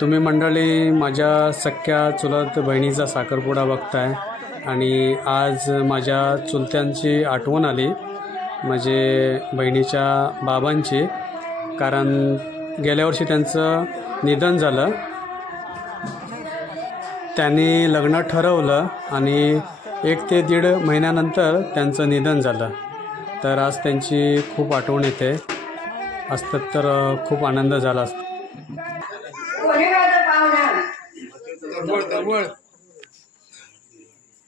तुम्ही मंडळी माझ्या सख्या चुलत बहिणीचा साखरपुडा बघताय आणि आज माझ्या चुलत्यांची आठवण आली म्हणजे बहिणीच्या बाबांची, कारण गेल्या वर्षी त्यांचं निधन झालं। त्यांनी लग्न ठरवलं आणि 1 ते 1.5 महिन्यानंतर त्यांचं निधन झालं। तर आज त्यांची खूप आठवण येते, असतं तर खूप आनंद झाला असता।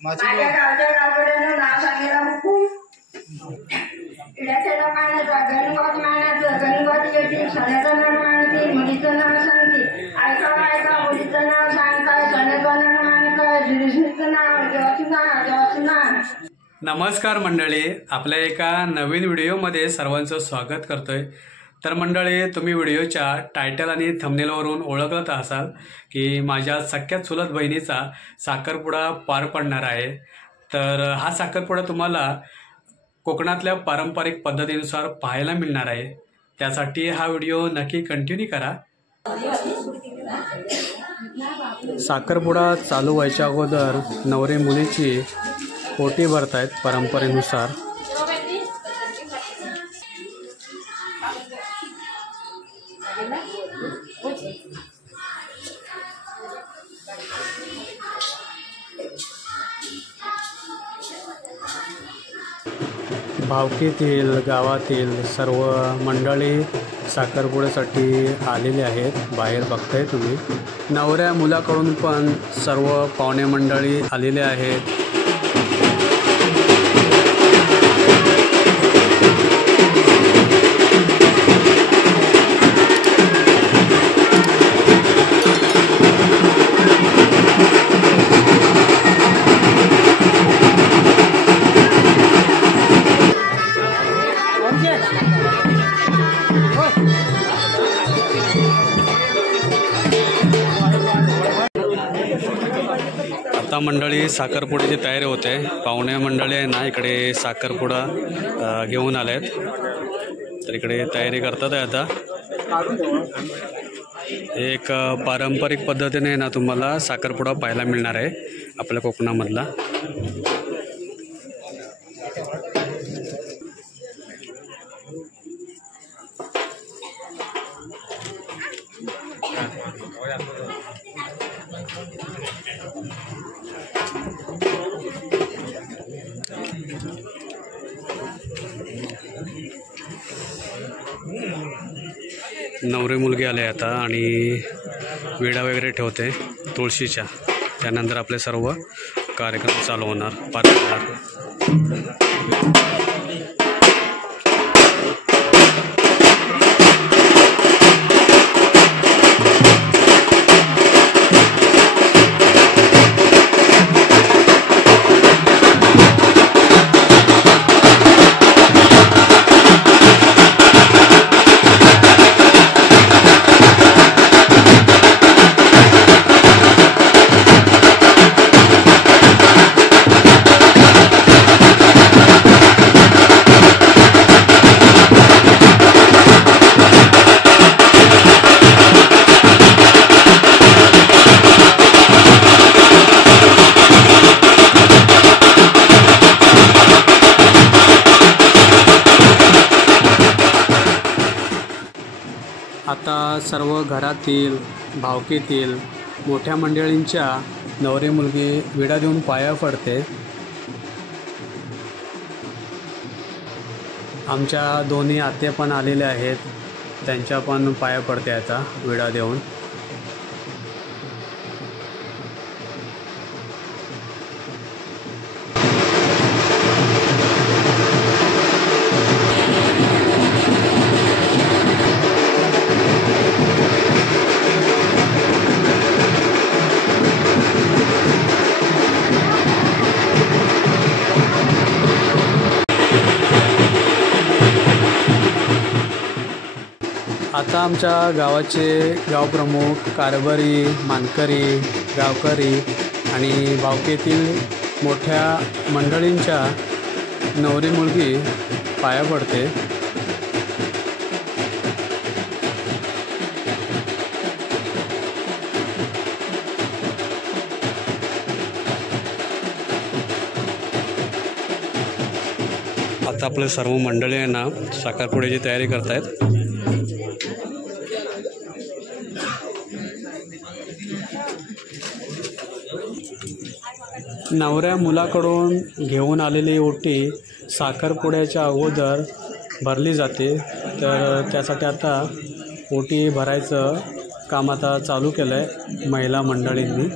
माझ्या गावच्या गावकऱ्यांना नाव सांगायला खूप इड्याच्या पाण्याचा गणगोत येते, सण्याचं नाव मानते, मुलीचं नाव सांगते, ऐका मुलीचं नाव सांगताय, सण्याचं नाव मानताय, जुरीचं नाव देवाचं नाव। नमस्कार मंडळी, आपल्या एका नवीन व्हिडिओमध्ये सर्वांचं स्वागत करतोय। तर मंडळी, तुम्ही व्हिडिओच्या टायटल आणि थंबनेलवरून ओळखत असाल की माझ्या सख्या चुलत बहिणीचा साखरपुडा पार पडणार आहे। तर हा साखरपुडा तुम्हाला कोकणातल्या पारंपरिक पद्धतीनुसार पाहायला मिळणार आहे, त्यासाठी हा व्हिडिओ नक्की कंटिन्यू करा। साखरपुडा चालू व्हायच्या अगोदर नवरे मुलीची ओटी भरतायत परंपरेनुसार। भावकीतील गावातील सर्व मंडळी साखरपुड्यासाठी आलेले आहेत। बाहेर बघताय तुम्ही, नवऱ्या मुलाकडून पण सर्व पाहुणे मंडळी आलेले आहेत। आता मंडळी साखरपुड्याची तयारी होते। पाहुणे मंडळी आहे ना इकडे साखरपुडा घेऊन आलेत, तर इकडे तयारी करतात आहे। आता एक पारंपरिक पद्धतीने ना तुम्हाला साखरपुडा पाहायला मिळणार आहे आपल्या कोकणामधला। नवरे मुलगी आले आता आणि विडा वगैरे ठेवते तुळशीच्या, त्यानंतर आपले सर्व कार्यक्रम चालू होणार पार पडणार। आता सर्व घरातील भावकीतील मोठ्या मंडळींच्या नवरी मुलगी विडा देऊन पाया पडते। आमच्या दोन्ही आत्या पण आलेल्या आहेत, त्यांच्या पण पाया पडते आता विडा देऊन। आता आमच्या गावाचे गावप्रमुख, कारभारी, मानकरी, गावकरी आणि भावकीतील मोठ्या मंडळींच्या नवरी मुलगी पाया पडते। आता आपले सर्व मंडळी आहे ना साखरपुड्याची तयारी करतायत। नवऱ्या मुलाकडून घेऊन आलेली ओटी साखरपुड्याच्या अगोदर भरली जाते। तर त्यासाठी आता ओटी भरायचं काम आता चालू केलं आहे महिला मंडळींनी।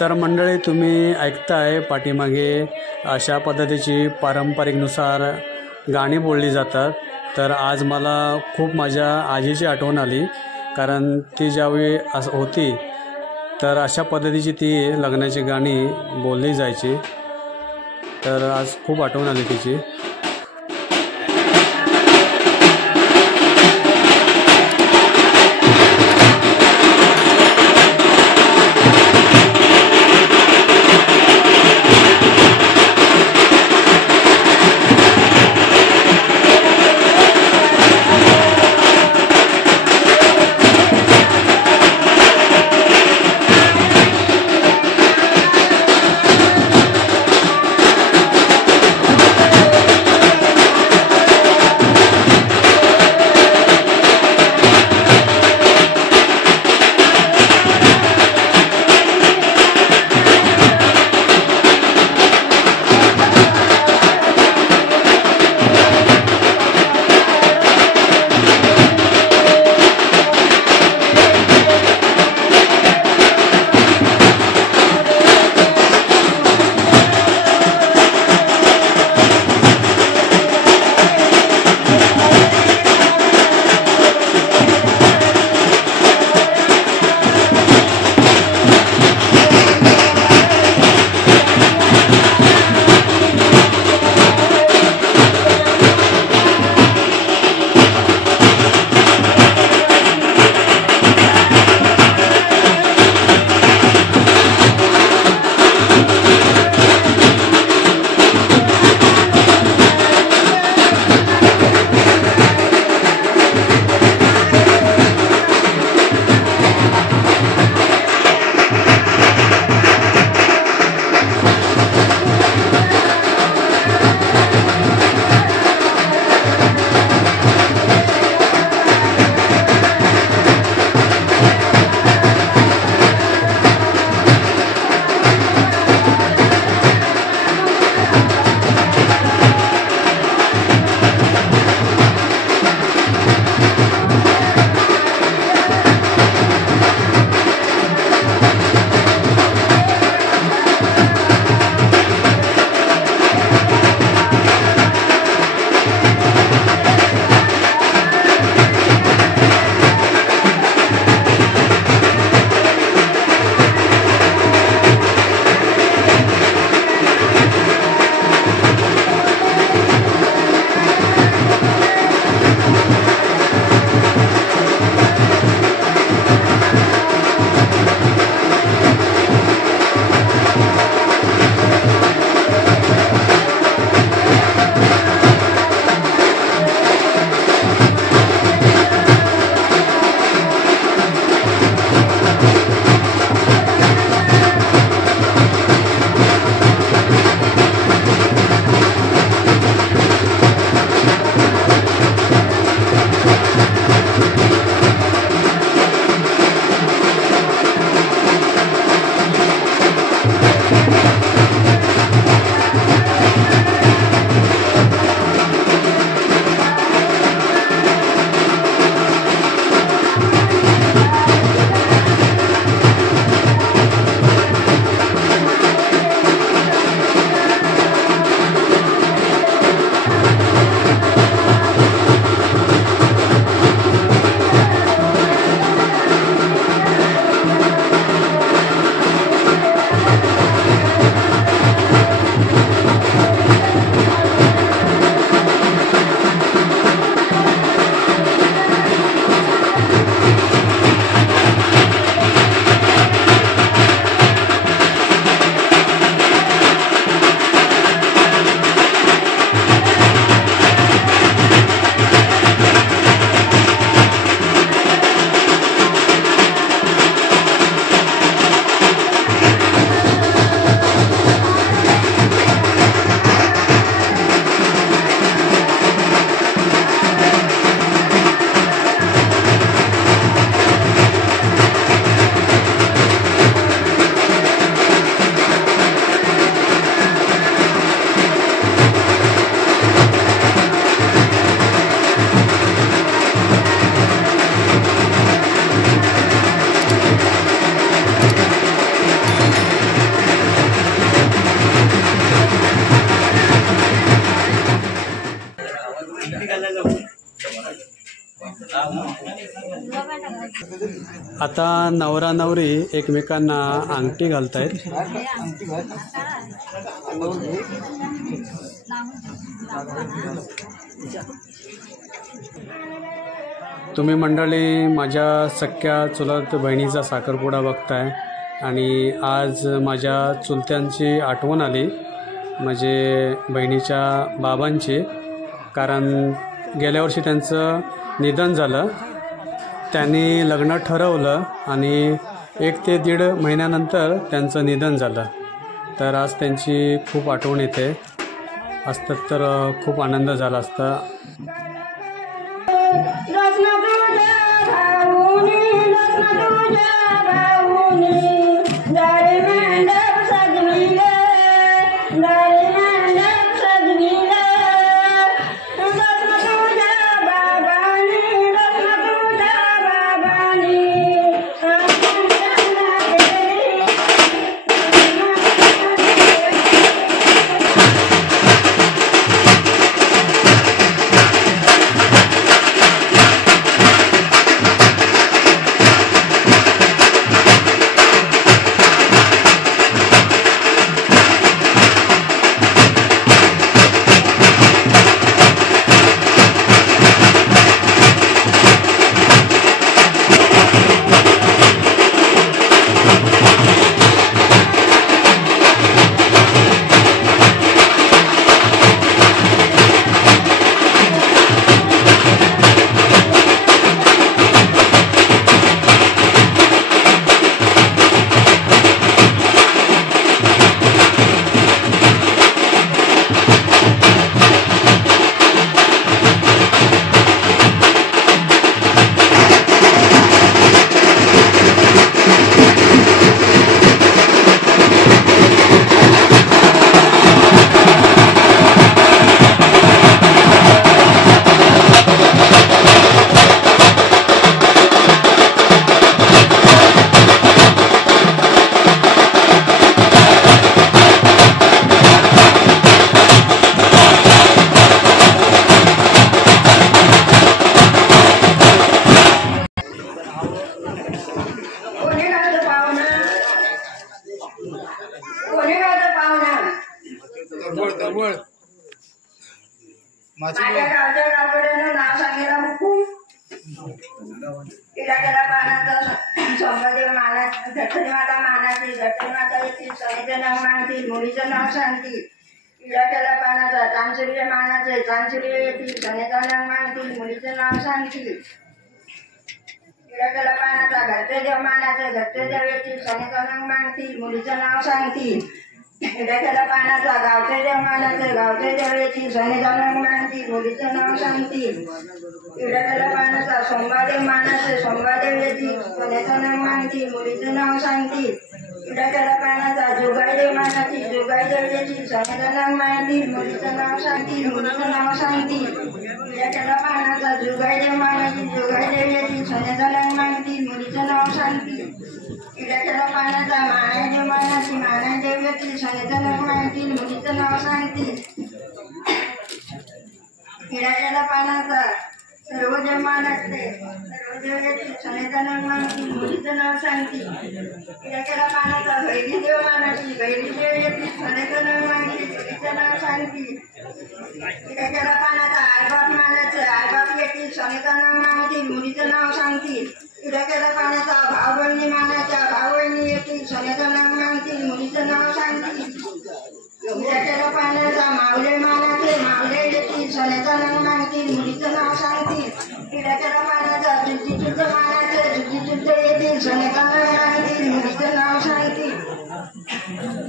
तर मंडळी तुम्ही ऐकताय पाठीमागे अशा पद्धतीची पारंपरिकनुसार गाणी बोलली जातात। तर आज मला खूप माझ्या आजीची आठवण आली, कारण ती ज्यावेळी होती तर अशा पद्धतीची ती लग्नाची गाणी बोलली जायची। तर आज खूप आठवण आली तिची। आता नवरा नवरी एकमेकांना अंगठी घालतायत. तुम्ही मंडळी माझ्या सख्या चुलत बहिणीचा साखरपुडा बघताय आणि आज माझ्या चुलत्यांची आठवण आली, म्हणजे बहिणीच्या बाबांची. कारण गेल्या वर्षी त्यांचं निधन झालं. त्यांनी लग्न ठरवलं आणि 1 ते 1.5 महिन्यानंतर त्यांचं निधन झालं. तर आज त्यांची खूप आठवण येते. असतं तर खूप आनंद झाला असता. माझ्या गावच्या गावकड्यानं नाव सांगितलं हुकूम केला पानाचा संभादेव मानाची घटनी माता मानाची घटनी माता येथील सनेचं नाव मानतील मुलीचं नाव सांगतील. केला पानाचा चांचुर्य मानाचे चांचुर्य येथील सनेचं नाव मानतील मुलीचं नाव सांगतील. केला पानाचा घरतेदेव मानाचे घरतेदेव येथील सनेचं नाव मानतील मुलीचं नाव सांगतील. केला पानाचा गावचे देव मानाचे गावचे देव येथील सनेचं नाव मानतील मुलीचं नाव सांगतील. केला पानाचा सोमवादेव मानाचे सोमवादेव येथील सनेचं नाव मानतील मुलीचं नाव सांगतील. केला पानाचा जोगाईदेव मानाची जोगाईदेव येथील सनेचं नाव मानतील मुलीचं नाव सांगतील मुलीचं नाव सांगतील. केला पानाचा जोगाईदेव मानाची जोगाईदेव येथील सनेचं नाव मानतील मुलीचं नाव सांगतील. केला पानाचा मानादेव मानाची मानादेव येथील सनेचं नाव मानतील मुलीचं नाव सांगतील. केला पानाचा सर्वदेव मानाचे सर्वदेव येथील सनेचं नाव मानतील मुलीचं नाव सांगतील. केला पानाचा भैरीदेव मानाची भैरीदेव येथील सनेचं नाव मानतील मुलीचं नाव सांगतील. केला पानाचा आईबाप मानाचे आईबाप येथील सनेचं नाव मानतील मुलीचं नाव सांगतील. केला पानाचा भाऊ बहिणी मानाच्या भाऊ बहिणी येथील सनेचं नाव मानतील मुलीचं नाव सांगतील. केला पानाचा मावले मानाचे मावले येथील सनेचं नाव मानतील मुलीचं नाव सांगतील. केला पानाचा जुद्ध मानाचे जुद्ध येथील सनेचं नाव मानतील मुलीचं नाव सांगतील.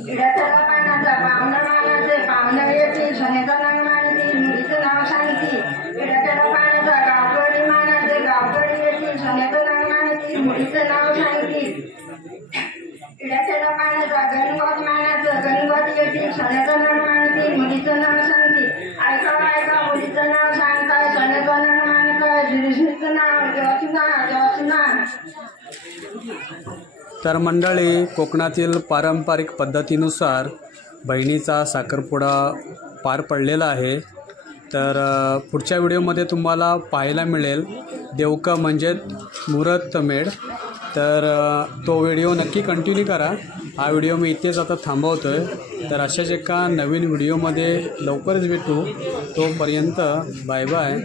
केला पानाचा पाहुणा मानाचे पाहुणा येथील सनेचं नाव मानतील मुलीचं नाव सांगतील. केला पानाचा गावकडी मानाचे गावकडी येथील सनेचं नाव मानतील मुलीचं नाव सांगतील. केला पानाचा गणगोत मानाचं गणगोत येथील सनेचं नाव मानतील मुलीचं नाव सांगतील. ऐका ऐका मुलीचं नाव सांगताय सनेचं नाव मानताय जुरीचं नाव जोचना जोचना. तर मंडळी, कोकणातील पारंपरिक पद्धतीनुसार बहिणीचा साखरपुडा पार पडलेला आहे. तर पुढच्या व्हिडिओमध्ये तुम्हाला पाहायला मिळेल देवकं म्हणजे मुहूर्तमेढ. तर तो व्हिडिओ नक्की कंटिन्यू करा. हा व्हिडिओ मी इथेच आता थांबवतो आहे. तर अशाच एका नवीन व्हिडिओमध्ये लवकरच भेटू. तोपर्यंत बाय बाय.